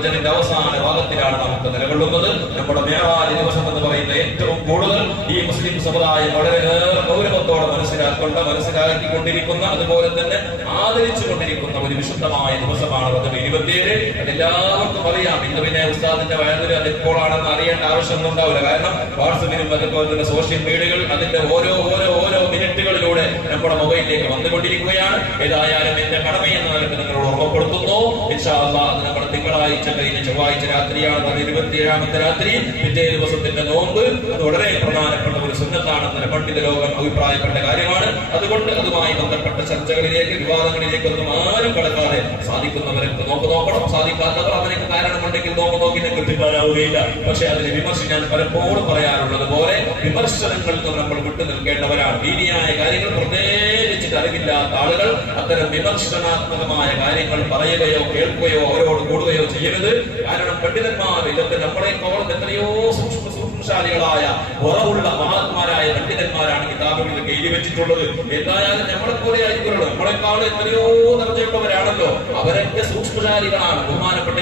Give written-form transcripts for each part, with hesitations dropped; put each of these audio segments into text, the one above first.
അവസാന ഭാഗത്തിലാണ് നമുക്ക് നിലകൊള്ളുന്നത്. നമ്മുടെ മിഅ്റാജ് ദിവസം എന്ന് പറയുന്ന ഏറ്റവും കൂടുതൽ ഈ മുസ്ലിം സമുദായം വളരെയേറെ ഗൗരവത്തോടെ മനസ്സിലാക്കിക്കൊണ്ടിരിക്കുന്ന, അതുപോലെ തന്നെ ആദരിച്ചുകൊണ്ടിരിക്കുന്ന ഒരു വിശുദ്ധമായ ദിവസമാണ് റജബ് 27. അതെല്ലാവർക്കും അറിയാം. ഇന്ന് പിന്നെ ഉസ്താദിന്റെ വയറിൽ അത് എപ്പോഴാണെന്ന് അറിയേണ്ട ആവശ്യമൊന്നും ഉണ്ടാവില്ല. കാരണം വാട്സപ്പിലും അതുപോലെ തന്നെ സോഷ്യൽ മീഡിയകൾ അതിന്റെ ഓരോ മിനിറ്റുകളിലൂടെ നമ്മുടെ മൊബൈലിലേക്ക് വന്നുകൊണ്ടിരിക്കുകയാണ്. ഏതായാലും എന്റെ കടമയെന്ന നിലയ്ക്ക് നിങ്ങളോട് ഓർമ്മപ്പെടുത്തുന്നു. ഇൻഷാ അല്ലാഹ് അത് നമ്മുടെ തിങ്കളാഴ്ച കഴിഞ്ഞ ചൊവ്വാഴ്ച രാത്രിയാണ് 27ാമത്തെ രാത്രി. പിറ്റേ ദിവസത്തിന്റെ നോമ്പ് അത് വളരെ പ്രധാനപ്പെട്ട ഒരു സുന്നത്താണെന്ന് പണ്ഡിത ലോകം അഭിപ്രായപ്പെട്ട കാര്യമാണ്. അതുകൊണ്ട് അതുമായി ബന്ധപ്പെട്ട ചർച്ചകളിലേക്ക്, വിവാദങ്ങളിലേക്കൊന്നും ആരും കടക്കാതെ സാധിക്കുന്നവർക്ക് നോമ്പ് നോക്കണം. സാധിക്കാത്തവർ അവർക്ക് കാരണമുണ്ടെങ്കിൽ നോമ്പ് നോക്കിനെ കിട്ടിക്കാനാവുകയില്ല. പക്ഷെ അതിനെ വിമർശിക്കാൻ പലപ്പോഴും പറയാറുള്ളത് പോലെ വിമർശനങ്ങളിൽ നിന്ന് നമ്മൾ വിട്ടു നിൽക്കേണ്ടവരാണ്. ദീനിയായ കാര്യങ്ങൾ പ്രത്യേകിച്ചിട്ട് അറിവില്ലാത്ത ആളുകൾ അത്തരം വിമർശനാത്മകമായ കാര്യങ്ങൾ പറയുകയോ കേൾക്കുകയോ അവരോട് കൂടുകയോ ചെയ്യരുത്. കാരണം പണ്ഡിതന്മാർ ഇതൊക്കെ നമ്മളെക്കാളും എത്രയോ സൂക്ഷ്മശാലികളായ ഉറവുള്ള മഹാത്മാരായ പണ്ഡിതന്മാരാണ് കിതാബുകളിൽ എഴുതി വെച്ചിട്ടുള്ളത്. എന്തായാലും നമ്മളെപ്പോലെ ആയിരിക്കുമല്ലോ, നമ്മളെക്കാളും എത്രയോ ദർജയുള്ളവരാണല്ലോ. അവരൊക്കെ സൂക്ഷ്മശാലികളാണ്. ബഹുമാനപ്പെട്ട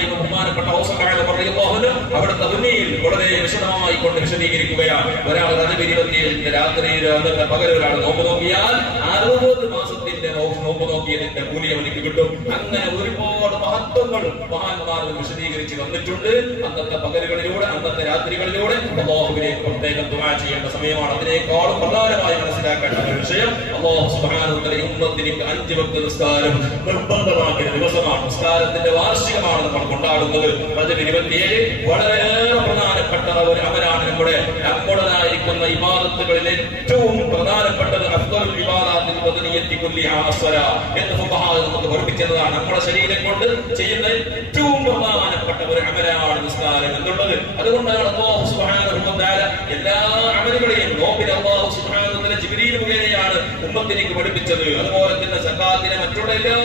അവിടുത്തെ മുന്നിൽ വളരെ വിശദമായി കൊണ്ട് വിശദീകരിക്കുകയാണ്. ഒരാൾ റജബ് 27 രാത്രിയിൽ പകരം ഒരാൾ നോമ്പ് നോക്കിയാൽ 60 മാസത്തിന്റെ നോമ്പ് നോക്കിയതിന്റെ കൂലി അവനിക്ക് കിട്ടും. അങ്ങനെ ഒരുപാട് മഹത്വങ്ങൾ മഹാന്മാർ വിശദീകരിച്ച് വന്നിട്ടുണ്ട്. അന്നത്തെ പകലുകളിലൂടെ, അന്നത്തെ രാത്രികളിലൂടെ അല്ലാഹുവിലേക്ക് പ്രത്യേകം ദുആ ചെയ്യേണ്ട സമയമാണ്. അതിനേക്കാളും പ്രധാനമായി മനസ്സിലാക്കേണ്ട ഒരു വിഷയം, അല്ലാഹു സുബ്ഹാനഹു വ തആല ഉമ്മത്തിലേക്ക് 5 വക്ത് നിസ്കാരം നിർബന്ധമാക്കിയ ദിവസമാണ്. നിസ്കാരത്തിന്റെ വാർഷികമാണ് നമ്മൾ കൊണ്ടാടുന്നത്. റജബ് 27 വളരെയേറെ പ്രധാനപ്പെട്ട ഒരു അമലാണ്. നമ്മുടേതായിരിക്കുന്ന ഇബാദത്തുകളിൽ ഏറ്റവും പ്രധാനപ്പെട്ടത് അഫ്ദലുൽ ഇബാദാത്തിൽ ബദനിയത്തി കുല്ലിഹാ അസ്സലാ എന്ന് ഫഖഹാ നമുക്ക് പഠിപ്പിച്ചതാണ്. നമ്മുടെ ശരീരം കൊണ്ട് ചെയ്യുന്ന ഏറ്റവും പ്രധാനപ്പെട്ട ഒരു അമലാണ് നിസ്കാരം എന്നുള്ളത്. അതുകൊണ്ടാണ് അല്ലാഹു സുബ്ഹാനഹു വ തആല എല്ലാ അമലുകളെയും നോക്കിൽ അല്ലാഹു സുബ്ഹാനഹു വ തആല ജിബ്രീൽ മുഖേനയാണ് ഉമ്മത്തിലേക്ക് പഠിപ്പിച്ചത്. അതുപോലെ തന്നെ സകാത്തിനെ മറ്റുള്ള എല്ലാ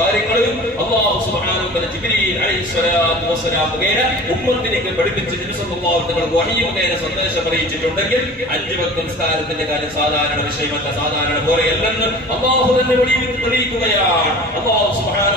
കാര്യങ്ങളും അല്ലാഹു സുബ്ഹാനഹു വ തആല ജിബ്രീൽ അലൈഹിസ്സലാത്തു വസ്സലാം മുഖേന ഉമ്മത്തിലേക്ക് പഠിപ്പിച്ച് നബി സല്ലല്ലാഹു അലൈഹി വസല്ലം വഹി മുഖേന സന്ദേശം അറിയിച്ചിട്ടുണ്ടെങ്കിൽ 5 വക്ത് നിസ്കാരത്തിന്റെ കാര്യം സാധാരണ വിഷയമല്ല, സാധാരണ പോലെയല്ലെന്ന് അല്ലാഹു തന്നെ വെളിയിക്കുകയാണ്. അല്ലാഹു സുബ്ഹാനഹു